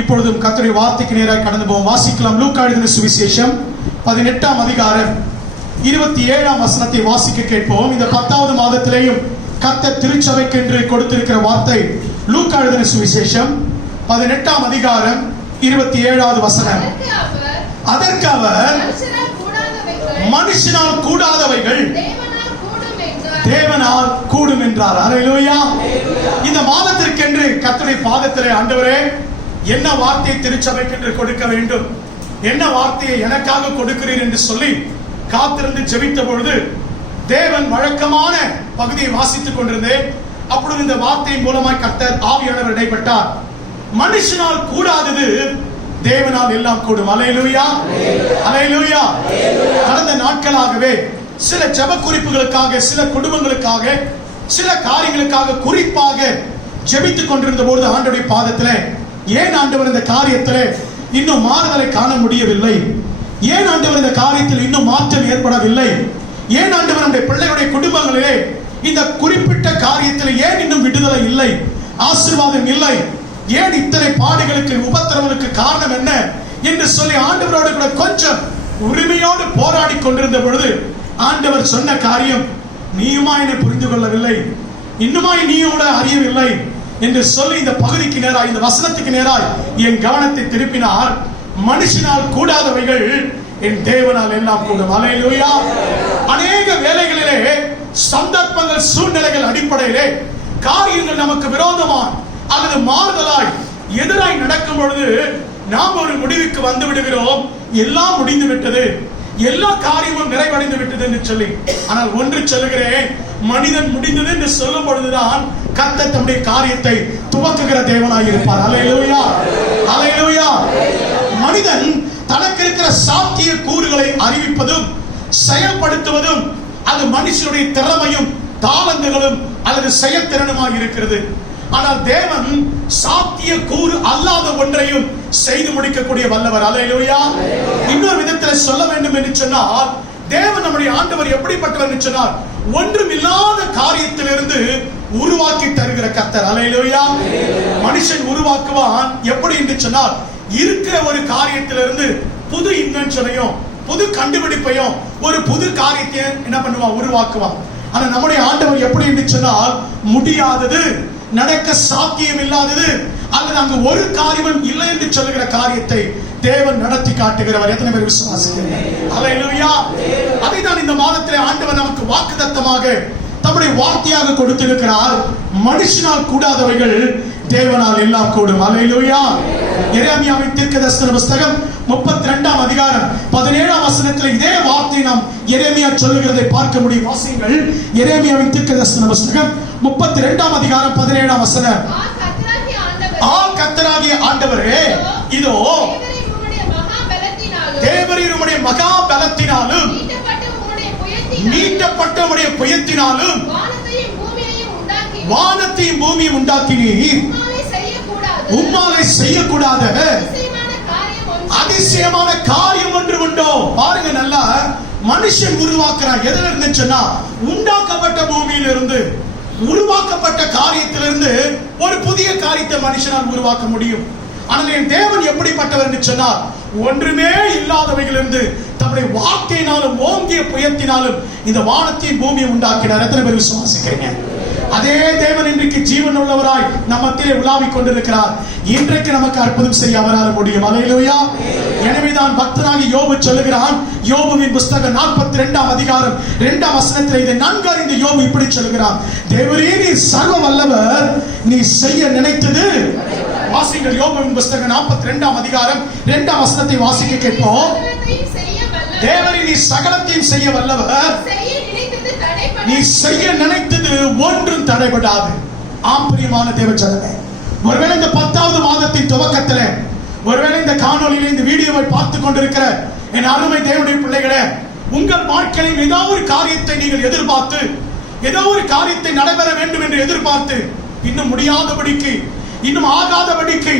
இப்பொழுதும் கர்த்தருடைய வார்த்தைக்கு நேராக கடந்து போவோம். வாசிக்கலாம். லூக்கா எழுதின சுவிசேஷம் 18ஆம் அதிகாரம் 27ஆம் வசனத்தை வாசிக்க கேட்போம். இந்த 10வது மாதத்திலேயும் கர்த்தர் திருச்சபைக்கு என்று கொடுத்திருக்கிற வார்த்தை லூக்கா எழுதின சுவிசேஷம் 18ஆம் அதிகாரம் 27வது வசனம். அதற்கு அவர் மனுஷனால் கூடாதவைகள் தேவனால் கூடும் என்றார். அல்லேலூயா. இந்த மாதத்திற்கென்று கர்த்தருடைய பாதத்திலே, ஆண்டவரே என்ன வார்த்தையை திருச்சபைக்கு என்று கொடுக்க வேண்டும், என்ன வார்த்தையை எனக்காக கொடுக்கிறீர் என்று சொல்லி காத்திருந்து ஜெபித்த பொழுது தேவன் வழக்கமான பகுதியை வாசித்துக் கொண்டிருந்தேன். அப்பொழுது இந்த வார்த்தையின் மூலமாய் கர்த்தர் ஆவியானவர் இடைப்பட்டார். மனுஷனால் கூடாதது தேவனால் எல்லாம் கூடும். அல்லேலூயா, அல்லேலூயா. கடந்த நாட்களாகவே சில ஜெப குறிப்புகளுக்காக, சில குடும்பங்களுக்காக, சில காரியங்களுக்காக குறிப்பாக ஜெபித்துக் கொண்டிருந்த போது ஆண்டவருடைய பாதத்திலே, ஏன் ஆண்டவர் இந்த காரியத்திலே இன்னும் மாறுதலை காண முடியவில்லை, ஏன் ஆண்டவர் இந்த காரியத்தில் இன்னும் மாற்றம் ஏற்படவில்லை, ஏன் ஆண்டவர் நம்முடைய பிள்ளைகளுடைய குடும்பங்களிலே இந்த குறிப்பிட்ட காரியத்தில் ஏன் இன்னும் விடுதலை இல்லை, ஆசீர்வாதம் இல்லை, ஏன் இத்தனை பாடுகளுக்கு உபத்திரவங்களுக்கு காரணம் என்ன என்று சொல்லி ஆண்டவரோடு கூட கொஞ்சம் உரிமையோடு போராடி கொண்டிருந்த பொழுது ஆண்டவர் சொன்ன காரியம், நீயுமா என்னை புரிந்து கொள்ளவில்லை, இன்னுமாய் நீயோட அறியவில்லை என்று சொல்லி இந்த பகுதிக்கு நேராய், இந்த வசனத்துக்கு நேராய் என் கவனத்தை திருப்பினார். மனுஷனால் கூடாதவைகள் என் தேவனால் எல்லாம் கூடும். அல்லேலூயா. அநேக வேளைகளிலே சந்தர்ப்பங்கள், சூழ்நிலைகள் அடிப்படையிலே காரியங்கள் நமக்கு விரோதமாய் அல்லது மாறுதலாய் எதிராய் நடக்கும் பொழுது நாம் ஒரு முடிவுக்கு வந்து விடுகிறோம், எல்லாம் முடிந்து விட்டது, எல்லா காரியமும் நிறைவடைந்து விட்டது என்று சொல்லி. ஆனால் ஒன்று சொல்லுகிறேன், மனிதன் முடிந்தது என்று சொல்லும் பொழுதுதான் கர்த்தர் தம்முடைய காரியத்தை துவக்குகிற தேவனாய் இருப்பார். அல்லேலூயா, அல்லேலூயா. மனிதன் தனக்கு இருக்கிற சாத்திய கூறுகளை அறிவிப்பதும் செயல்படுத்துவதும் அது மனுஷனுடைய திறமையும் தாளந்துகளும் அல்லது செயல்திறனுமாக இருக்கிறது. ஆனால் தேவன் சாத்திய கூறு அல்லாத ஒன்றையும் செய்து முடிக்கக்கூடிய வல்லவர். அல்லேலூயா. இன்னொரு விதத்தில் சொல்ல வேண்டும் என்று சொன்னால், தேவன் நம்முடைய ஆண்டவர் எப்படிப்பட்டவர் என்று சொன்னால், ஒன்றும் இல்லாத காரியத்திலிருந்து உருவாக்கி தருகிற கர்த்தர். அல்லேலூயா. மனுஷன் உருவாக்குவான் எப்படி என்று சொன்னால், இருக்கிற ஒரு காரியத்திலிருந்து புது இன்வென்ஷனையும் புது கண்டுபிடிப்பையும் ஒரு புது காரியத்தை என்ன பண்ணுவான், உருவாக்குவான். ஆனா நம்முடைய ஆண்டவர் எப்படி என்று சொன்னால், முடியாதது, நடக்க சாத்தியம் இல்லாதது அல்லது அங்கு ஒரு காரியமும் இல்லை என்று சொல்லுகிற காரியத்தை தேவன் நடத்தி காட்டுகிறவர். எத்தனை பேர் விசுவாசிக்கிறீர்கள்? அல்லேலூயா. அதைதான் இந்த மாதத்திலே ஆண்டவர் நமக்கு வாக்குத்தத்தமாக தம்முடைய வார்த்தையாக கொடுத்திருக்கிறார். மனுஷனால் கூடாதவைகள் தேவனால் எல்லாம் கூடும். அல்லேலூயா. எரேமியாவின் தீர்க்கதரிசன புத்தகம் 32ஆம் அதிகாரம் 17ஆம் வசனத்தில் இதே வார்த்தை நாம் எரேமியா சொல்லுகிறதை பார்க்க முடியும். வாசியுங்கள். எரேமியாவின் தீர்க்கதரிசன புத்தகம் 32ஆம் அதிகாரம் 17ஆம் வசனம். கர்த்தராகிய ஆண்டவரே, இதோ தேவரீர் உம்முடைய மகா பலத்தினாலும் மீட்டப்பட்ட உம்முடைய புயத்தினாலும் வானத்தையும் பூமியையும் உண்டாக்கினீர். உம்மாலே செய்யக்கூடாத அதிசயமான காரியம் ஒன்று உண்டோ? பாருங்க நல்லா, மனுஷன் உருவாக்குறான். எதுல இருந்து சொன்னா, உண்டாக்கப்பட்ட பூமியிலிருந்து, உருவாக்கப்பட்ட காரியத்திலிருந்து ஒரு புதிய காரியத்தை மனுஷனால் உருவாக்க முடியும். ஆனால் என் தேவன் எப்படிப்பட்டவர் என்று சொன்னார், ஒன்றுமே இல்லாதவைகளிலிருந்து தம்முடைய வார்த்தையினாலும் ஓங்கிய புயத்தினாலும் இந்த வானத்தையும் பூமியை உண்டாக்கினார். எத்தனை பேர் விசுவாசிக்கிறீங்க? அதே தேவன் இன்றைக்கு ஜீவன் உள்ளவராய் நம் மத்தியிலே உலாவிக் கொண்டிருக்கிறார். இன்றைக்கு நமக்கு அற்புதம் செய்ய அவரால் முடியும். அல்லேலூயா. எனவேதான் பக்தனாகி யோபு சொல்லுகிறான். யோபுவின் புத்தகம் 42ஆம் அதிகாரம் 2ஆம் வசனத்தில் இதை நன்கு அறிந்த யோபு இப்படி சொல்லுகிறான், தேவரே நீர் சர்வ வல்லவர், நீ செய்ய நினைத்தது. வாசிங்கள். யோபுவின் புத்தகம் 42ஆம் அதிகாரம் 2ஆம் வசனத்தை வாசிக்க கேட்போம். தேவரே நீ சகலத்தையும் செய்ய வல்லவர், நீ செய்ய நினைத்தது ஒன்றும் தடைபடாது. ஆம்பரியமான தேவ ஜனமே, ஒருவேளை இந்த 10வது மாதத்தின் துவக்கத்தில், ஒருவேளை இந்த காணொலியில் இந்த வீடியோவை பார்த்து கொண்டிருக்கிற என் அருமை தேவனுடைய பிள்ளைகளே, உங்கள் வாழ்க்கையில் ஏதோ ஒரு காரியத்தை நீங்கள் எதிர்பார்த்து, ஏதோ ஒரு காரியத்தை நடைபெற வேண்டும் என்று எதிர்பார்த்து இன்னும் முடியாதபடிக்கு, இன்னும் ஆகாதபடிக்கு,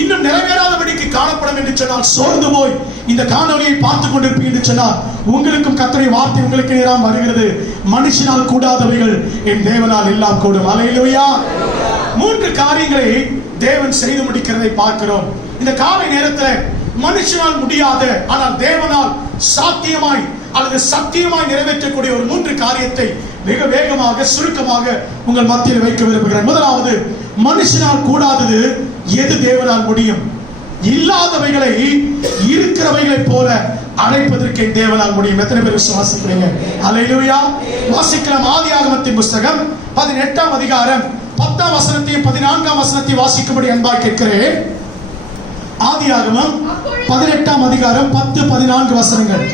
இன்னும் நிறைவேறாதபடிக்கு காணப்படும் என்று சொன்னால் சோர்ந்து போய் இந்த காணொலியை பார்த்துக் கொண்டிருப்பீங்க என்று சொன்னால், உங்களுக்கும் கர்த்தருடைய வார்த்தை உங்களுக்கு நேரம் வருகிறது. மனுஷனால் கூடாதவைகள் என் தேவனால் எல்லாம் கூடும். அல்லேலூயா. 3 காரியங்களை தேவன் செய்து முடிக்கிறதை பார்க்கிறோம். இந்த காலை நேரத்தில் மனுஷனால் முடியாத ஆனால் தேவனால் சாத்தியமாய் அல்லது சத்தியமாய் நிறைவேற்றக்கூடிய ஒரு 3 காரியத்தை மிக வேகமாக சுருக்கமாக உங்கள் மத்தியில் வைக்க விரும்புகிறேன். முதலாவது, மனுஷனால் கூடாதது எது தேவனால் முடியும்? இல்லாதவைகளை இருக்கிறவைகளை போல அழைப்பதற்கு தேவனால் முடியும். எத்தனை பேர் விசுவாசிக்கிறீங்க? அல்லேலூயா. வாசிக்கலாம். ஆதியாகமத்தின் புஸ்தகம் 18ஆம் அதிகாரம் 10ஆம் வசனத்தையும் 14ஆம் வசனத்தையும் வாசிக்கும்படி அன்பாய் கேட்கிறேன். ஆதியாகமம் 18ஆம் அதிகாரம் 10-14 வசனங்கள்.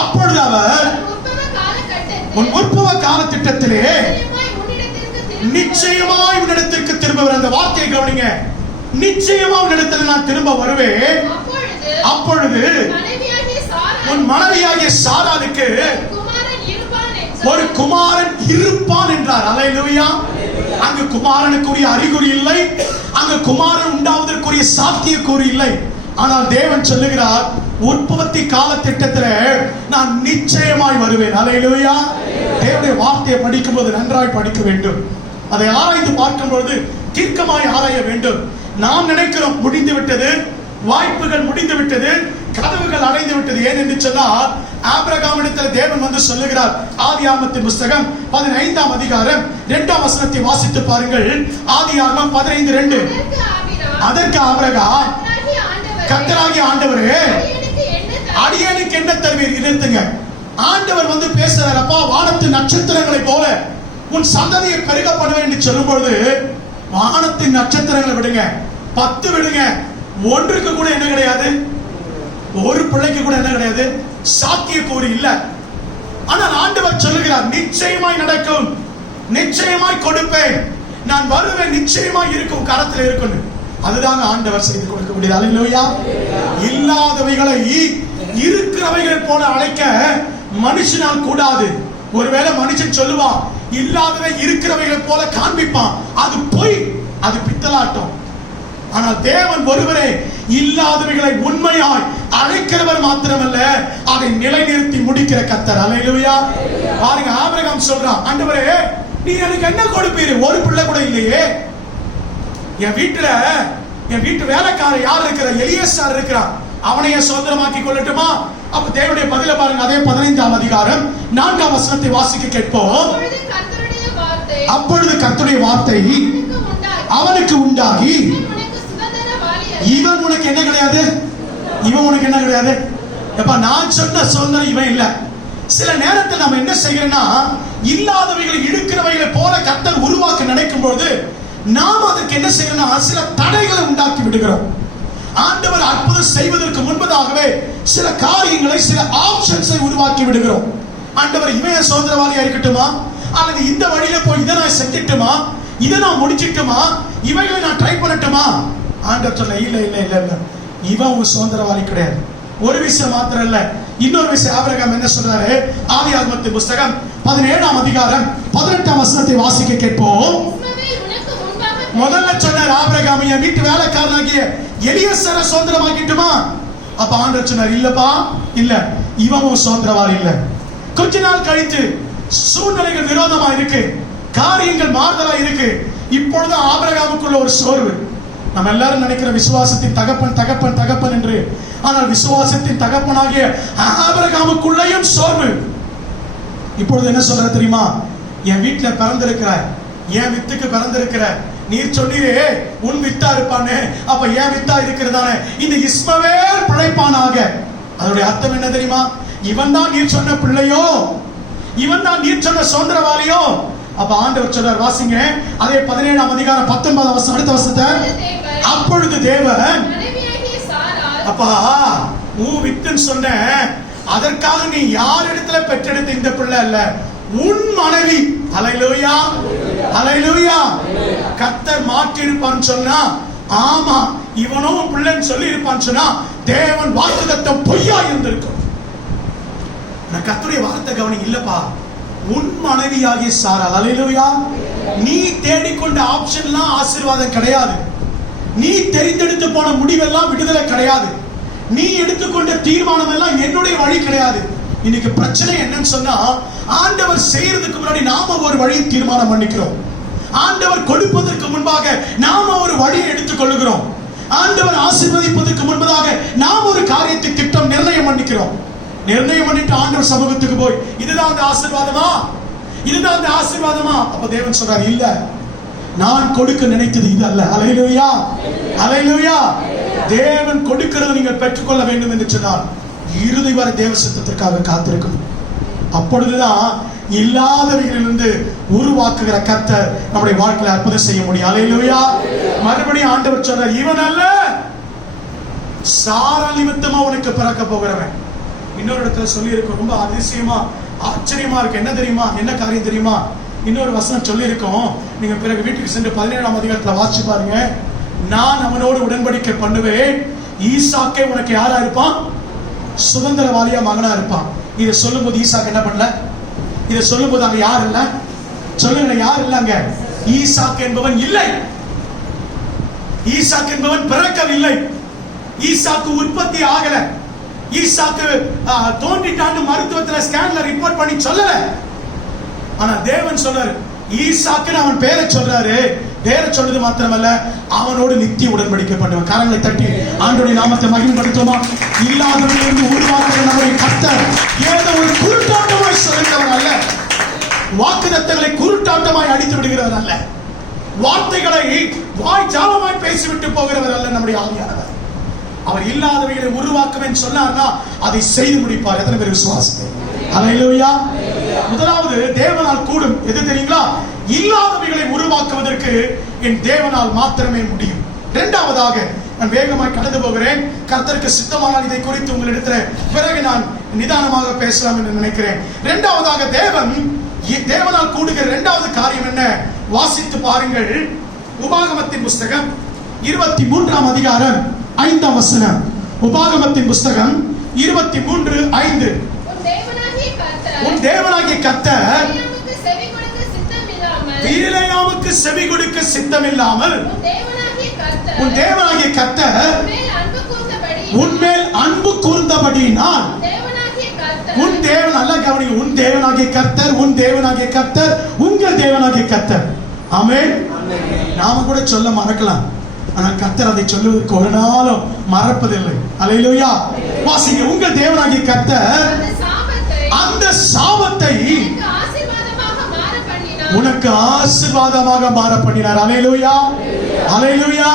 அப்பொழுது அவர் உன் உற்பவ காலத்திட்டத்திலே நிச்சயமாய் உன்னிடத்திற்கு திரும்ப. அந்த வார்த்தையை கவனிங்க. நிச்சயமா உன்னிடத்தில் நான் திரும்ப வருவேன். அப்பொழுது உன் மனைவியாகிய சாராளுக்கு ஒரு குமாரன் இருப்பான் என்றார். அல்லேலூயா. அங்கு குமாரனுக்குரிய அறிகுறி இல்லை, அங்கு குமாரன் உண்டாவதற்குரிய சாத்தியக்கூறு இல்லை. ஆனால் தேவன் சொல்லுகிறார், உற்பத்தி கால திட்டத்தில் நான் நிச்சயமாய் வருவேன். அல்லேலூயா. தேவனுடைய வார்த்தையை படிக்கும் போது நன்றாய் படிக்க வேண்டும். அதை ஆராய்ந்து பார்க்கும் பொழுது தீர்க்கமாய் ஆராய வேண்டும். நாம் நினைக்கிறோம் முடிந்து விட்டது, வாய்ப்புகள் முடிந்து விட்டது, கதவுகள் அடைந்து விட்டது. ஏன் என்று சொன்னால் ஆபிரகாமிடத்தில் தேவன் வந்து சொல்லுகிறார். ஆதியாகமத்தின் புஸ்தகம் 15ஆம் அதிகாரம் 2ஆம் வசனத்தை வாசித்து பாருங்கள். ஆதியாகமம் 15:2. அதற்கு ஆபிரகாம், கர்த்தராகிய ஆண்டவரே, அடியேனுக்கு என்ன தருவீர்? நிறுத்துங்க. ஆண்டவர் வந்து பேசுறார். அப்பா, வானத்து நட்சத்திரங்களை போல உன் சந்ததியை பெருக பண்ணுவேன் என்று சொல்லும் பொழுது, வானத்தின் நட்சத்திரங்களை விடுங்க, 10 விடுங்க, ஒன்றுக்கு கூட என்ன கிடையாது, ஒரு பிள்ளைக்கு கூட என்ன கிடையாது, சாத்தியக்கூறு இல்லை. ஆனால் ஆண்டவர் சொல்லுகிறார், நிச்சயமாய் நடக்கும், நிச்சயமாய் கொடுப்பேன், நான் வருவேன், நிச்சயமாய் இருக்கும், கரத்தில் இருக்கும். அதுதாங்க ஆண்டவர் செய்து கொடுக்க முடியாது. அல்லேலூயா. இல்லாதவைகளை இருக்கிறவைகளை போல அழைக்க மனுஷனால் கூடாது. ஒருவேளை மனுஷன் சொல்லுவான், இல்லாதவை இருக்கிறவைகளை போல காண்பிப்பான், அது பொய், அது பித்தலாட்டம். ஆனால் தேவன் ஒருவரே இல்லாதவைகளை உண்மையாய் அழைக்கிறவர் மாத்திரமல்ல, அதை நிலைநிறுத்தி முடிக்கிற கர்த்தர். அல்லேலூயா. பாருங்க, ஆபிரகாம் சொல்றான், ஆண்டவரே, நீ எனக்கு என்ன கொடுப்பீரு? ஒரு பிள்ளை கூட இல்லையே. என் வீட்டு வேலைக்காரர் யார் இருக்கிற? எலியேசர் இருக்கிறான், அவனையே சுதந்திரமாக்கி கொள்ளட்டுமா? அப்ப தேவனுடைய பதில பாருங்க. அதே 15ஆம் அதிகாரம் 4ஆம் வசனத்தை வாசிக்க கேட்போம். அப்பொழுது கர்த்தருடைய வார்த்தை அவனுக்கு உண்டாகி, இவன் உனக்கு என்ன கிடையாது, இவன் உனக்கு என்ன கிடையாது. எப்ப நான் சொன்ன சுதந்திரம் இவன் இல்ல. சில நேரத்தில் நம்ம என்ன செய்யறோம்னா, இல்லாதவைகளை இருக்கிறவைகளை போல கர்த்தர் உருவாக்க நினைக்கும் பொழுது நாம் அதற்கு என்ன செய்யறோம்னா, சில தடைகளை உண்டாக்கி விடுகிறோம். ஆண்டவர் அற்புதம் செய்வதற்கு முன்பதாகவே சில காரியங்களை, சில ஆப்ஷன்ஸை உருவாக்கி விடுகிறோம். ஆண்டவர், இவன் சுதந்திரவாதியா இருக்கட்டுமா, அல்லது இந்த வழியில போய் இதை நான் செஞ்சிட்டுமா, இதை நான் முடிச்சிட்டுமா, இவைகளை நான் ட்ரை பண்ணட்டுமா? ஆண்டவர் சொல்ல, இல்ல இல்ல இல்ல இல்ல, இவன் உங்க சுதந்திரவாதி கிடையாது. ஒரு விஷயம் மாத்திரம் இல்ல, இன்னொரு விஷயம். ஆபிரகாம் என்ன சொல்றாரு? ஆதியாகமத்தின் புஸ்தகம் 17ஆம் அதிகாரம் 18ஆம் வசனத்தை வாசிக்க கேட்போம். முதல்ல சொன்னார் ஆபிரகாம், என் வீட்டு வேலைக்காரனாகிய எலியேசரை சுதந்திரமாக்கிட்டுமா? அப்ப ஆண்டவர் சொன்னார், இல்லப்பா, இல்ல, இவன் சுதந்திரவாதி இல்ல. கொஞ்ச நாள் கழித்து சூழ்நிலைகள் விரோதமா இருக்கு, காரியங்கள் மாறுதலா இருக்கு. இப்பொழுது ஆபிரகாமுக்குள்ள ஒரு சோர்வு. நம்ம எல்லாரும் நினைக்கிற விசுவாசத்தின் தகப்பன் தகப்பன் தகப்பன் என்று, ஆனால் விசுவாசத்தின் தகப்பனாகிய ஆபிரகாமுக்குள்ளேயும் சோர்வு. இப்பொழுது என்ன சொல்ற தெரியுமா? என் வீட்டுல பிறந்திருக்கிற, என் வித்துக்கு பிறந்திருக்கிற, நீர் சொன்னீரே உன் வித்தா இருப்பானே, அப்ப என் வித்தா இருக்கிறதானே, இந்த இஸ்மவேல் பிழைப்பானாக. அதோடைய அர்த்தம் என்ன தெரியுமா? இவன் தான் நீர் சொன்ன பிள்ளையோ, இவன் தான் நீர் சொன்ன சுதந்திரவாளியோ. அப்ப ஆண்டவர் சொல்றார், வாசிங்க. அதே 17ஆம் அதிகாரம் 19ஆம் வசனம், அடுத்த வசனத்தை. அப்பொழுது தேவன், அப்பா, உன் வித்துன்னு சொன்ன, அதற்காக நீ யார் இடத்துல பெற்றெடுத்த இந்த பிள்ளை அல்ல, உன் மனைவி. அல்லேலூயா, அல்லேலூயா. கர்த்தர் மாற்றி இருப்பான்னு சொன்னா, ஆமா, இவனும் பிள்ளைன்னு சொல்லி இருப்பான்னு சொன்னா, தேவன் வாக்குத்தத்தம் பொய்யா இருந்திருக்கும். நான் கர்த்தருடைய வார்த்தை கவனி. இல்லப்பா, உன் மனைவியாகிய சாரா. அல்லேலூயா. நீ தேடிக்கொண்ட ஆப்ஷன்லாம் ஆசீர்வாதம் கிடையாது. நீ தெரிந்தெடுத்து போன முடிவெல்லாம் விடுதலை கிடையாது. நீ எடுத்துக்கொண்ட தீர்மானம் எல்லாம் என்னுடைய வழி கிடையாது. இன்னைக்கு பிரச்சனை என்னன்னு சொன்னா, ஆண்டவர் செய்யறதுக்கு முன்னாடி நாம ஒரு வழியை தீர்மானம் பண்ணிக்கிறோம். ஆண்டவர் கொடுப்பதற்கு முன்பாக நாம ஒரு வழியை எடுத்துக் கொள்ளுகிறோம். ஆண்டவர் ஆசீர்வதிப்பதற்கு முன்பதாக நாம் ஒரு காரியத்தை திட்டம் நிர்ணயம் பண்ணிக்கிறோம். நிர்ணயம் பண்ணிட்டு ஆண்டவர் சமூகத்துக்கு போய் இதுதான் அந்த ஆசீர்வாதமா, இதுதான் அந்த ஆசீர்வாதமா? அப்ப தேவன் சொல்றாரு, இல்ல, நான் கொடுக்க நினைத்தது இது அல்ல. அல்லேலூயா, அல்லேலூயா. தேவன் கொடுக்கிறது நீங்கள் பெற்றுக்கொள்ள வேண்டும் என்று சொன்னால் இறுதி வரை தேவ சித்தத்திற்காக காத்திருக்கணும். அப்பொழுதுதான் இல்லாதவைகளிலிருந்து உருவாக்குகிற கர்த்தர் நம்முடைய வாழ்க்கையில அற்புதம் செய்ய முடியும். அல்லேலூயா. மறுபடியும் ஆண்டவர் சொல்றார், இவன் அல்ல, சாரா நிமித்தமா உனக்கு பிறக்க போகிறவன். இன்னொரு இடத்துல சொல்லி இருக்கும், ரொம்ப அதிசயமா ஆச்சரியமா இருக்கு. என்ன தெரியுமா? என்ன காரியம் தெரியுமா? இன்னொரு வசனம் சொல்லி இருக்கோம், நீங்க பிறகு வீட்டுக்கு சென்று 17ஆம் அதிகாரத்துல வாசிச்சு பாருங்க. நான் அவனோடு உடன்படிக்கை பண்ணுவேன், ஈசாக்கே உனக்கு யாரா இருப்பான்? சுதந்திரவாளியா மகனா இருப்பான். இதை சொல்லும் போது ஈசாக்கு என்ன பண்ணல? இதை சொல்லும் போது அங்க யார் இல்ல? சொல்லுங்க, யார் இல்லங்க? ஈசாக்கு என்பவன் இல்லை. ஈசாக்கு என்பவன் பிறக்கவில்லை. ஈசாக்கு உற்பத்தி ஆகல. ஈசாக்கு தோன்றிட்டான்னு மருத்துவத்துல ஸ்கேன்ல ரிப்போர்ட் பண்ணி சொல்லல. ஆனா தேவன் சொல்றாரு, ஈசாக்குன்னு அவன் பேரை சொல்றாரு. பேரை சொல்றது மாத்திரமல்ல, அவனோடு நித்திய உடன்படிக்கை பண்ணுவேன். கரங்களை தட்டி ஆண்டவருடைய நாமத்தை மகிமைப்படுத்துவோமா? இல்லாதவனிலிருந்து உருவாக்குற நம்முடைய கர்த்தர் ஏதோ ஒரு குருட்டாட்டமாய் சொல்லுகிறவர் அல்ல. வாக்குத்தத்தங்களை குருட்டாட்டமாய் அடித்து விடுகிறவர் அல்ல. வார்த்தைகளை வாய் ஜாலமாய் பேசிவிட்டு போகிறவர் அல்ல நம்முடைய ஆவியானவர். அவர் இல்லாதவைகளை உருவாக்குவேன் சொன்னார்னா அதை செய்து முடிப்பார். எத்தனை பேர் விசுவாசம்? அல்லேலூயா. முதலாவது தேவனால் கூடும். எது தெரியுங்களா? இல்லாதவைகளை உருவாக்குவதற்கு என் தேவனால் மாத்திரமே முடியும். இரண்டாவதாக, நான் வேகமாய் கடந்து போகிறேன், கர்த்தருக்கு சித்தமானால் இதை குறித்து உங்களிடத்தில் பிறகு நான் நிதானமாக பேசலாம் என்று நினைக்கிறேன். இரண்டாவதாக, தேவனால் கூடுகிற இரண்டாவது காரியம் என்ன? வாசித்து பாருங்கள். உபாகமத்தின் புஸ்தகம் 23ஆம் அதிகாரம் 5ஆம் வசனம். உபாகமத்தின் புஸ்தகம் 23:5. உன் தேவனாகிய கர்த்தர் பிலேயாமுக்கு செவி கொடுக்க சித்தமில்லாமல் உன் தேவனாகிய கர்த்தர் உன்மேல் அன்பு கூர்ந்தபடியினால் உன் தேவன் அல்ல, கவனிங்க, உன் தேவனாகிய கர்த்தர், உன் தேவனாகிய கர்த்தர், உங்கள் தேவனாகிய கர்த்தர். ஆமென். நாம கூட சொல்ல மறக்கலாம், ஆனால் கர்த்தர் அதை சொல்லுவதற்கு ஒரு நாளும் மறப்பதில்லை. அல்லேலூயா. வாசிங்க, உங்கள் தேவனாகிய கர்த்தர் அந்த சாபத்தை உனக்கு ஆசீர்வாதமாக மாற பண்ணினார். அல்லேலூயா, அல்லேலூயா.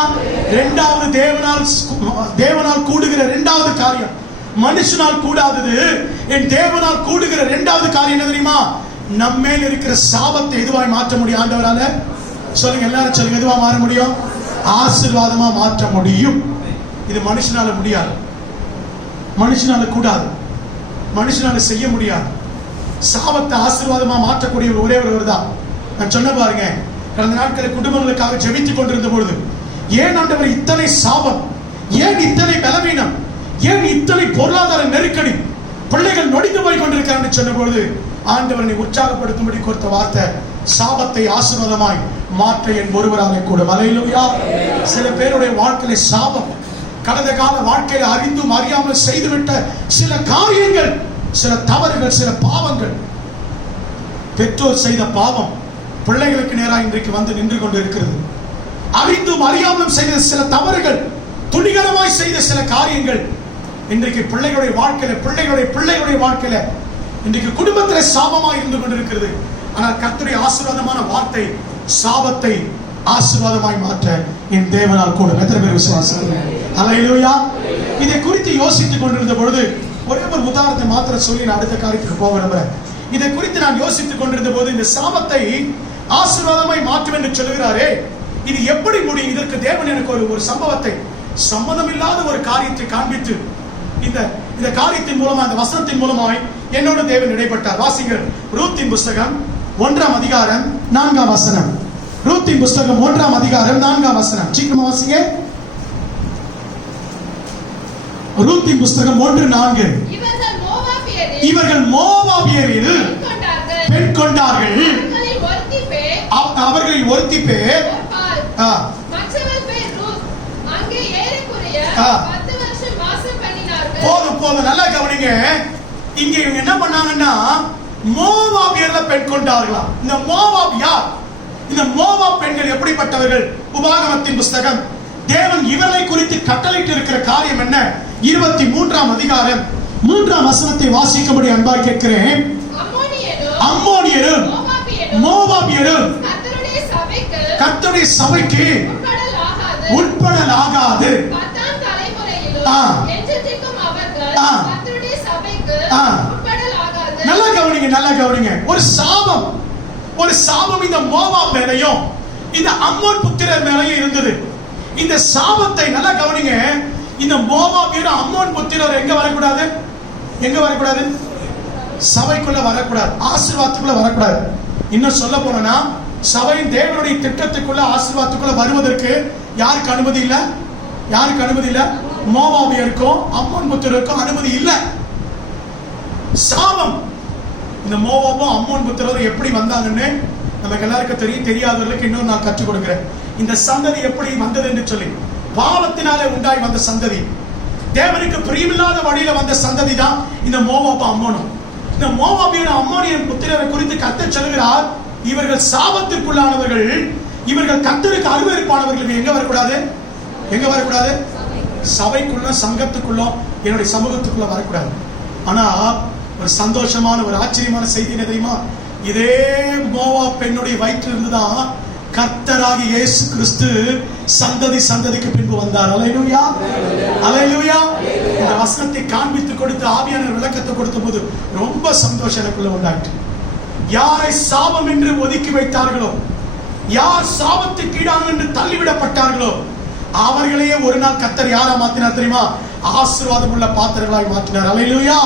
இரண்டாவது, தேவனால் கூடுகிற இரண்டாவது காரியம், மனுஷனால் கூடாதது, என் தேவனால் கூடுகிற இரண்டாவது காரியம் என்ன தெரியுமா? நம்மேல் இருக்கிற சாபத்தை எதுவாய் மாற்ற முடியும் ஆண்டவரால? சொல்லுங்க, எல்லாரும் சொல்லுங்க, எதுவா மாற முடியும்? ஆசீர்வாதமா மாற்ற முடியும். இது மனுஷனால முடியாது, மனுஷனால கூடாது, மனுஷனால செய்ய முடியாது. சாபத்தை ஆசீர்வாதமா மாற்றக்கூடிய ஒரே ஒருவர் தான். நான் சொன்ன பாருங்க, கடந்த நாட்களில் குடும்பங்களுக்காக ஜெபித்துக் கொண்டிருந்த பொழுது, ஏன் ஆண்டவர் இத்தனை சாபம், ஏன் இத்தனை பலவீனம், ஏன் இத்தனை பொருளாதார நெருக்கடி, பிள்ளைகள் நொடிந்து போய் கொண்டிருக்கிறான்னு சொன்ன பொழுது ஆண்டவரை உற்சாகப்படுத்தும்படி கொடுத்த வார்த்தை, சாபத்தை ஆசீர்வாதமாய் மாற்ற என் ஒருவராலே கூட. அல்லேலூயா. சில பேருடைய வாழ்க்கையில சாபம், கடந்த கால வாழ்க்கையில அறிந்தும் அறியாமல் செய்துவிட்ட சில காரியங்கள், சில தவறுகள், சில பாவங்கள், பெற்றோர் செய்த பாவம் பிள்ளைகளுக்கு நேராக இன்றைக்கு வந்து நின்று கொண்டு இருக்கிறது. அறிந்தும் அறியாமலும் செய்த சில தவறுகள், துணிகரமாய் செய்த சில காரியங்கள் இன்றைக்கு பிள்ளைகளுடைய வாழ்க்கையில, பிள்ளைகளுடைய வாழ்க்கையில, இன்றைக்கு குடும்பத்திலே சாபமாய் இருந்து கொண்டிருக்கிறது. ஆனால் கர்த்தருடைய ஆசீர்வாதமான வார்த்தை சாபத்தை ஆசீர்வாதமாய் மாற்ற என் தேவனால் கூட. எத்தனை பேர் விசுவாசம்? அல்லேலூயா. இதை குறித்து யோசித்துக் கொண்டிருந்த பொழுது ஒரே ஒரு உதாரணத்தை மாத்திரம் சொல்லி நான் அடுத்த காரியத்துக்கு போக விரும்புகிறேன். இதை குறித்து நான் யோசித்துக் கொண்டிருந்த போது, இந்த சாபத்தை ஆசீர்வாதமாய் மாற்றும் என்று சொல்லுகிறாரே, இது எப்படி முடியும்? இதற்கு தேவன் எனக்கு ஒரு சம்பவத்தை, சம்பந்தமில்லாத ஒரு காரியத்தை காண்பித்து இந்த காரியத்தின் மூலமா, இந்த வசனத்தின் மூலமாய் என்னோட தேவன் இடைப்பட்டார். வாசிங்கள், ரூத்தின் புஸ்தகம் 1ஆம் அதிகாரம் 4ஆம் வசனம். ரூத்தின் புஸ்தகம் 1ஆம் அதிகாரம் 4ஆம் வசனம். சீக்கிரமா வாசிங்க. ரூத்தின் புஸ்தகம் 1:4. இவர்கள் மோவாபியரில் பெண் கொண்டார்கள். அவர்களில் ஒருத்தி பேர் போதும் நல்லா கவனிங்க. இங்க இவங்க என்ன பண்ணாங்கன்னா, மோவாபியர்ல பெண் கொண்டார்களாம். இந்த மோவாப் யார்? இந்த மோவாப் பெண்கள் எப்படிப்பட்டவர்கள்? உபாகமத்தின் புஸ்தகம் தேவன் இவர்களை குறித்து கட்டளையிட்டு இருக்கிற காரியம் என்ன? 23ஆம் அதிகாரம் 3ஆம் வசனத்தை வாசிக்கும்படி அன்பாய் கேட்கிறேன். அம்மோனியரும் மோவாபியரும் கர்த்தருடைய சபைக்கு உட்படலாகாது. நல்லா கவனிங்க, நல்லா கவனிங்க. ஒரு சாபம் இந்த மோவாப் மேலையும் இந்த அம்மோன் புத்திரர் மேலையும் இருந்தது. இந்த சாபத்தை நல்லா கவனிங்க. இந்த மோவாபியரும் அம்மோன் புத்திரர் எங்க வரக்கூடாது? எங்க வரக்கூடாது? சபைக்குள்ள வரக்கூடாது, ஆசீர்வாதத்துக்குள்ள வரக்கூடாது. இன்னும் சொல்ல போனா சபையின் தேவனுடைய திட்டத்துக்குள்ள ஆசீர்வாதத்துக்குள்ள வருவதற்கு யாருக்கு அனுமதி இல்ல? யாருக்கு அனுமதி இல்ல? மோவாபியருக்கும் அம்மோன் புத்திரருக்கும் அனுமதி இல்ல. சாபம். இந்த மோவாபும் அம்மோன் புத்திரரும் எப்படி வந்தாங்கன்னு நமக்கு எல்லாருக்கும் தெரியும். தெரியாதவர்களுக்கு இன்னும் நான் கற்றுக் கொடுக்கிறேன். இந்த சந்ததி எப்படி வந்தது என்று சொல்லி, பாவத்தினாலே உண்டாய் வந்த சந்ததி, தேவனுக்கு பிரியமில்லாத வழியில வந்த சந்ததி தான் இந்த மோவாபு அம்மோனும். இந்த மோவாபியரும் அம்மோனியன் புத்திரரை குறித்து கர்த்தர் சொல்கிறார், இவர்கள் சாபத்திற்குள்ளானவர்கள், இவர்கள் கர்த்தருக்கு அருவருப்பானவர்கள். எங்க வரக்கூடாது? எங்க வரக்கூடாது? சபைக்குள்ள, சங்கத்துக்குள்ள, என்னுடைய சமூகத்துக்குள்ள வரக்கூடாது. ஆனா ஒரு சந்தோஷமான, ஒரு ஆச்சரியமான செய்தி என்ன தெரியுமா? இதே மோவாப் பெண்ணுடைய வயிற்றில் இருந்துதான் கர்த்தராகிய இயேசு கிறிஸ்து சந்ததி சந்ததிக்கு பின்பு வந்தார். அல்லேலூயா, அல்லேலூயா. இந்த வசனத்தை காண்பித்து கொடுத்து ஆவியானவர் விளக்கத்தை கொடுத்த போது ரொம்ப சந்தோஷம் எனக்குள்ள உண்டாயிற்று. யாரை சாபம் என்று ஒதுக்கி வைத்தார்களோ, யார் சாபத்துக்கு ஈடான என்று தள்ளிவிடப்பட்டார்களோ, அவர்களையே ஒரு நாள் கர்த்தர் யாரா மாத்தினார் தெரியுமா? ஆசீர்வாதம் உள்ள பாத்திரங்களாய் மாற்றினார். அல்லேலூயா.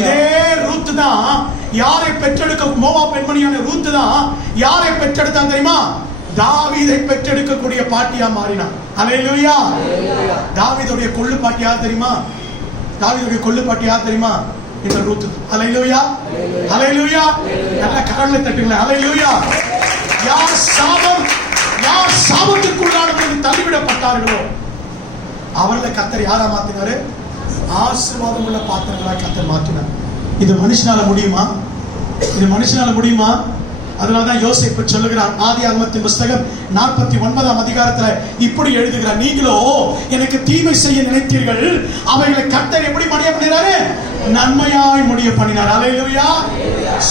இதே ரூத் தான் யாரை பெற்றெடுக்க, மோவாப் பெண்மணியான ரூத் தான் யாரை பெற்றெடுத்தா தெரியுமா? தாவீதை பெற்றெடுக்கக்கூடிய பாட்டியா மாறினார். அல்லேலூயா. தாவீதுடைய கொள்ளு பாட்டி யார் தெரியுமா? தாவீதுடைய கொள்ளு பாட்டி யார் தெரியுமா? இந்த ரூத். அல்லேலூயா, அல்லேலூயா. நல்ல கரங்களை தட்டுங்களேன். அல்லேலூயா. யார் சாபத்திற்குள்ளானவர்கள் தள்ளிவிடப்பட்டார்களோ அவர்களை கர்த்தர் யாரா மாத்தினாரு? ஆசீர்வாதம் உள்ள பாத்திரங்களாய் கர்த்தர் மாற்றினார். இது மனுஷனால முடியுமா? இது மனுஷனால முடியுமா? அதனாலதான் யோசேப்பு சொல்லுகிறார், ஆதியாகமத்தின் புஸ்தகம் 49ஆம் அதிகாரத்துல இப்படி எழுதுகிறார், நீங்களோ எனக்கு தீமை செய்ய நினைத்தீர்கள், அவைகளை கர்த்தர் எப்படி முடிய பண்ணினாரு? நன்மையாய் முடிய பண்ணினார். அல்லேலூயா.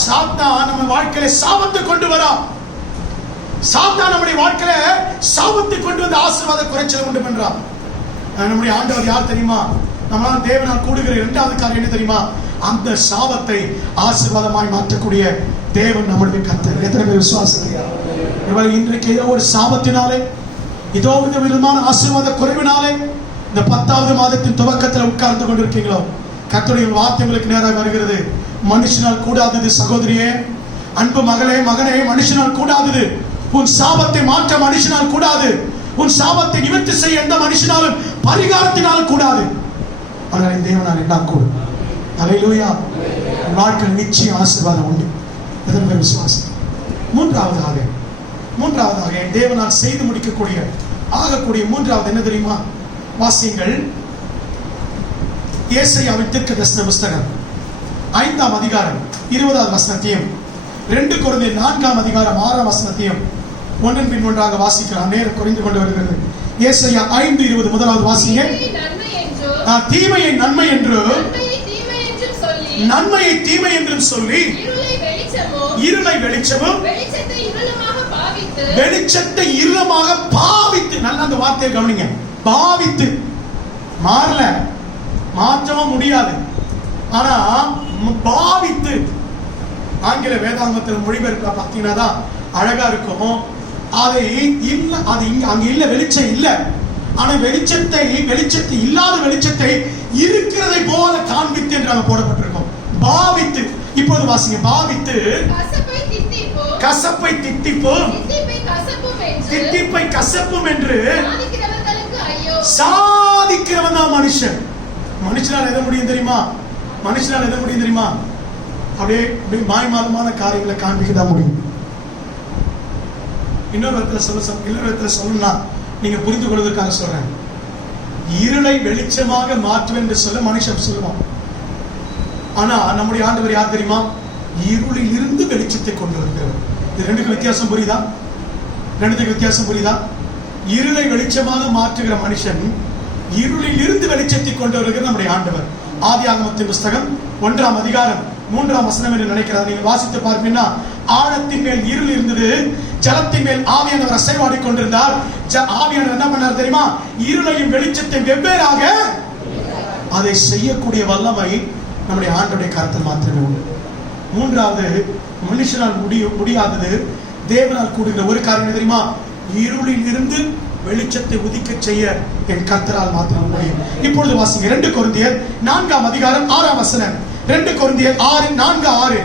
சாத்தான் நம்ம வாழ்க்கையில சாபத்தை கொண்டு வரா. சாத்தான் நம்முடைய வாழ்க்கையில சாபத்தை கொண்டு வந்து ஆசீர்வாத குறைச்சல் உண்டு பண்றான். நம்முடைய ஆண்டவர் யார் தெரியுமா? நம்மளால தேவனால் கூடுகிற இரண்டாவது காரியம் என்ன தெரியுமா? அந்த சாபத்தை ஆசீர்வாதமாய் மாற்றக்கூடிய தேவன் நம்முடைய கர்த்தர். எத்தனை பேர் விசுவாசிக்கிறீர்கள்? இன்றைக்கு ஏதோ ஒரு சாபத்தினாலே, ஏதோ ஒரு விதமான ஆசீர்வாத குறைவினாலே இந்த 10வது மாதத்தின் துவக்கத்தில் உட்கார்ந்து கொண்டிருக்கீங்களோ, கர்த்தருடைய வார்த்தை உங்களுக்கு நேராக வருகிறது. மனுஷனால் கூடாதது சகோதரியே, அன்பு மகளே, மகனே, மனுஷனால் கூடாதது. உன் சாபத்தை மாற்ற மனுஷனால் கூடாது. உன் சாபத்தை நிவர்த்தி செய்ய எந்த மனுஷனாலும் பரிகாரத்தினாலும் கூடாது. ஆனால் தேவனால் எல்லாம் கூடும். அல்லேலூயா. வாழ்க்கை நிச்சயம் ஆசீர்வாதம் உண்டு. எதற்கு விசுவாசம். மூன்றாவதாக தேவனால் செய்து முடிக்கக்கூடிய ஆகக்கூடிய மூன்றாவது என்ன தெரியுமா? வாசியுங்கள். ஏசாயாவின் தீர்க்கதரிசன புஸ்தகம் 5ஆம் அதிகாரம் 20வது வசனத்தையும் 2 கொரிந்தியர் 4ஆம் அதிகாரம் 6ஆம் வசனத்தையும் ஒன்றன் பின் ஒன்றாக வாசிக்கலாம். நேரம் குறைந்து கொண்டு வருகிறது. ஏசாயா 5:20 முதலாவது வாசிங்க. தீமையை நன்மை என்று, நன்மையை தீமை என்றும் சொல்லி, இருளை வெளிச்சமும் வெளிச்சத்தை இருளமாக பாவித்து. நல்ல அந்த வார்த்தையை கவனிங்க. பாவித்து. மாறல, மாற்றவும் முடியாது. ஆனா பாவித்து. ஆங்கில வேதாங்கத்தில் மொழிபெயர்ப்பு பார்த்தீங்கன்னா தான் அழகா இருக்கும். அதை இல்ல, அது அங்க இல்ல, வெளிச்சம் இல்ல. ஆனா வெளிச்சத்தை இல்லாத வெளிச்சத்தை இருக்கிறதை போல காண்பித்து என்று அங்க போடப்பட்டிருக்கும். பாவித்து. இப்போது வாசிங்க. பாவித்து. கசப்பை தித்திப்பும், தித்திப்பை கசப்பும் என்று சாதிக்கிறவன் தான் மனுஷன். மனுஷனால் எதை முடியும் தெரியுமா? மனுஷனால் எதை முடியும் தெரியுமா? அப்படியே மாய்மாலமான காரியங்களை காண்பிக்க தான் முடியும். இன்னொரு விதத்துல சொல்லணும்னா, நீங்க புரிந்து கொள்வதற்காக சொல்றேன். இருளை வெளிச்சமாக மாற்றுவேன் என்று சொல்ல மனுஷன் சொல்லுவான். ஆனா நம்முடைய ஆண்டவர் யார் தெரியுமா? இருளில் இருந்து வெளிச்சத்தை கொண்டு வருகிறவர். இது ரெண்டுக்கு வித்தியாசம் புரியுதா? ரெண்டுத்துக்கு வித்தியாசம் புரியுதா? இருளை வெளிச்சமாக மாற்றுகிற மனுஷன் இருளில் இருந்து வெளிச்சத்தை கொண்டு வருகிற நம்முடைய ஆண்டவர். ஆதியாகமத்தின் புஸ்தகம் 1ஆம் அதிகாரம் 3ஆம் வசனம் என்று நினைக்கிறார். நீங்கள் வாசித்து பார்ப்பீங்கன்னா, ஆழத்தின் மேல் இருள் இருந்தது, ஜலத்தின் மேல் ஆவியானவர் அசைவாடி கொண்டிருந்தார். ஆவியானவர் என்ன பண்ணார் தெரியுமா? இருளையும் வெளிச்சத்தை வெவ்வேறாக அதை செய்யக்கூடிய வல்லமை நம்முடைய ஆண்டவருடைய கருத்தில் மாத்திரமே உண்டு. மூன்றாவது, மனுஷனால் முடியாதது தேவனால் கூடுகிற ஒரு காரியம் தெரியுமா? இருளில் இருந்து வெளிச்சத்தை உதிக்க செய்ய என் கர்த்தரால் மாத்திரம் முடியும். இப்பொழுது வாசிங்க 2 கொரிந்தியர் 4ஆம் அதிகாரம் 6ஆம் வசனம். 2 கொரிந்தியர் 4:6.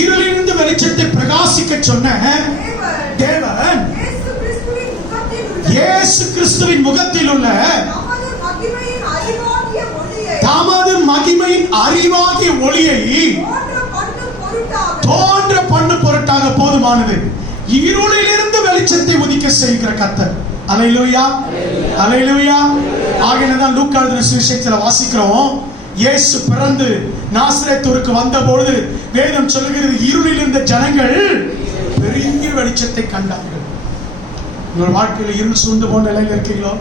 இருளிலிருந்து வெளிச்சத்தை பிரகாசிக்க சொன்ன தேவன் இயேசு கிறிஸ்துவின் முகத்தில் உள்ள தமது மகிமையின் அறிவாகிய ஒளியை தோன்ற பண்ணு பொருட்டாக போதுமானது. இருளிலிருந்து வெளிச்சத்தை உதிக்க செய்கிற கர்த்தர். அல்லேலூயா, அல்லேலூயா. ஆகையால்தான் லூக்கா எழுதின சுவிசேஷத்தில் வாசிக்கிறோம், இயேசு பிறந்து நாசரேத்தூருக்கு வந்த பொழுது வேதம் சொல்லுகிறது, இருளில் இருந்த ஜனங்கள் பெரிய வெளிச்சத்தை கண்டார்கள். உங்கள் வாழ்க்கையில் இருள் சூழ்ந்து போன நிலையில் இருக்கீங்களோ?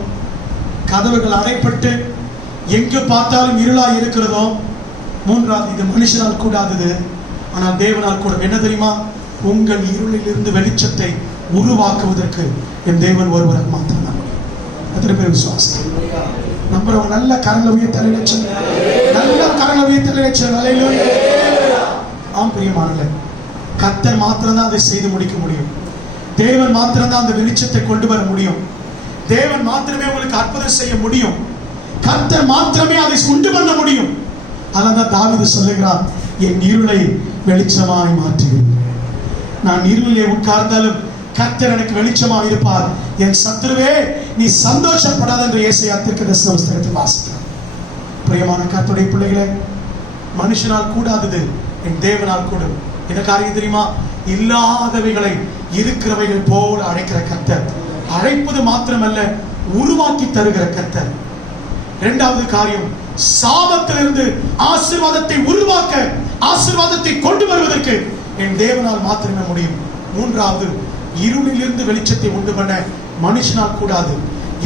கதவுகள் அடைப்பட்டு எங்கு பார்த்தாலும் இருளாய் இருக்கிறதோ? மூன்றாவது, இது மனுஷனால் கூடாதது, ஆனால் தேவனால் கூட. என்ன தெரியுமா? உங்கள் இருளில் இருந்து வெளிச்சத்தை உருவாக்குவதற்கு என் தேவன் ஒருவர் மாத்திரம். எத்தனை பேர் விசுவாசம் நம்புறவங்க? நல்ல கரங்களை உயர்த்த, நல்ல கரங்களை உயர்த்த. ஆம் பிரியமானவர்களே, கர்த்தர் மாத்திரம் தான் அதை செய்து முடிக்க முடியும். தேவன் மாத்திரம் தான் அந்த வெளிச்சத்தை கொண்டு வர முடியும். தேவன் மாத்திரமே உங்களுக்கு அற்புதம் செய்ய முடியும். கர்த்தர் மாத்திரமே அதை உண்டு பண்ண முடியும். அதான் தாவீது சொல்லுகிறார், என் இருளை வெளிச்சமாய் மாற்றுகிறேன். நான் இருளிலே உட்கார்ந்தாலும் கர்த்தர் எனக்கு வெளிச்சமாக இருப்பார். என் சத்துருவே, நீ சந்தோஷப்படாத என்று ஏசாயா தீர்க்கதரிசன புத்தகத்தில் வாசிக்கிறார். பிரியமான கர்த்தருடைய பிள்ளைகளே, மனுஷனால் கூடாதது என் தேவனால் கூடும். என்ன காரியம் தெரியுமா? இல்லாதவைகளை இருக்கிறவைகள் போல அழைக்கிற கர்த்தர். அழைப்பது மாத்திரமல்ல, உருவாக்கி தருகிற கர்த்தர். இரண்டாவது காரியம், சாபத்திலிருந்து ஆசீர்வாதத்தை உருவாக்க, ஆசீர்வாதத்தை கொண்டு வருவதற்கு என் தேவனால் மாத்திரமே முடியும். மூன்றாவது, இருளிலிருந்து வெளிச்சத்தை உண்டு பண்ண மனுஷனால் கூடாது.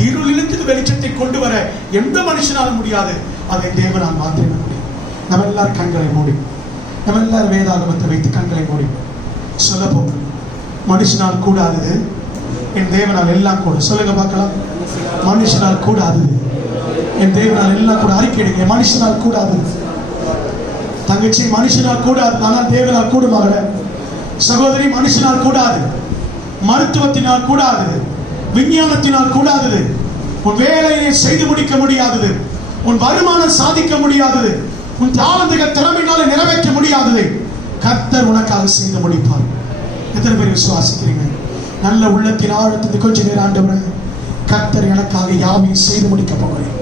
இருளிலிருந்து வெளிச்சத்தை கொண்டு வர எந்த மனுஷனாலும் முடியாது. அதை தேவனால் மாத்திரமே முடியும். நம்ம எல்லாரும் கண்களை மூடி, நம்ம எல்லாரும் வேதாகமத்தை வைத்து கண்களை மூடி சொல்ல போகிறோம். மனுஷனால் கூடாதது என் தேவனால் எல்லாம் கூட. சொல்லுங்க பார்க்கலாம். மனுஷனால் கூடாதது என் தேவனால் எல்லாம் கூட. அறிக்கையிடுங்க. மனுஷனால் கூடாது தங்கச்சி, மனுஷனால் கூடாது, ஆனால் தேவனால் கூடுமாக. சகோதரி, மனுஷனால் கூடாது, மருத்துவத்தினால் கூடாதது, விஞ்ஞானத்தினால் கூடாதது, உன் வேலையை செய்து முடிக்க முடியாதது, உன் வருமானம் சாதிக்க முடியாதது, உன் தாளந்துகள் திறமையினால நிறைவேற்ற முடியாதது கர்த்தர் உனக்காக செய்து முடிப்பார். எத்தனை பேர் விசுவாசிக்கிறீங்க? நல்ல உள்ளத்தின் ஆழத்துக்கு கொஞ்ச நேரம், ஆண்டவரே, கர்த்தர் எனக்காக யாவையும் செய்து முடிக்க போகிறேன்.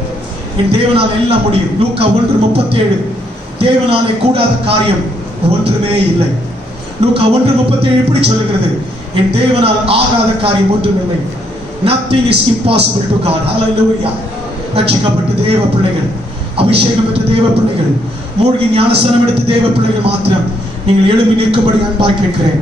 என் தேவனால் எல்லாம் முடியும். லூக்கா 1:37. தேவனாலே கூடாத காரியம் ஒன்றுமே இல்லை. லூக்கா 1:37 இப்படி சொல்லுகிறது, என் தேவனால் ஆகாத காரியம் ஒன்றுமில்லை. Nothing is impossible to God. Hallelujah. ரட்சிக்கப்பட்ட தேவ பிள்ளைகள், அபிஷேகம் பெற்ற தேவ பிள்ளைகள், மூழ்கி ஞானஸ்நானம் எடுத்த தேவ பிள்ளைகள் மாத்திரம் நீங்கள் எழும்பி நிற்கும்படி அன்பாய் கேட்கிறேன்.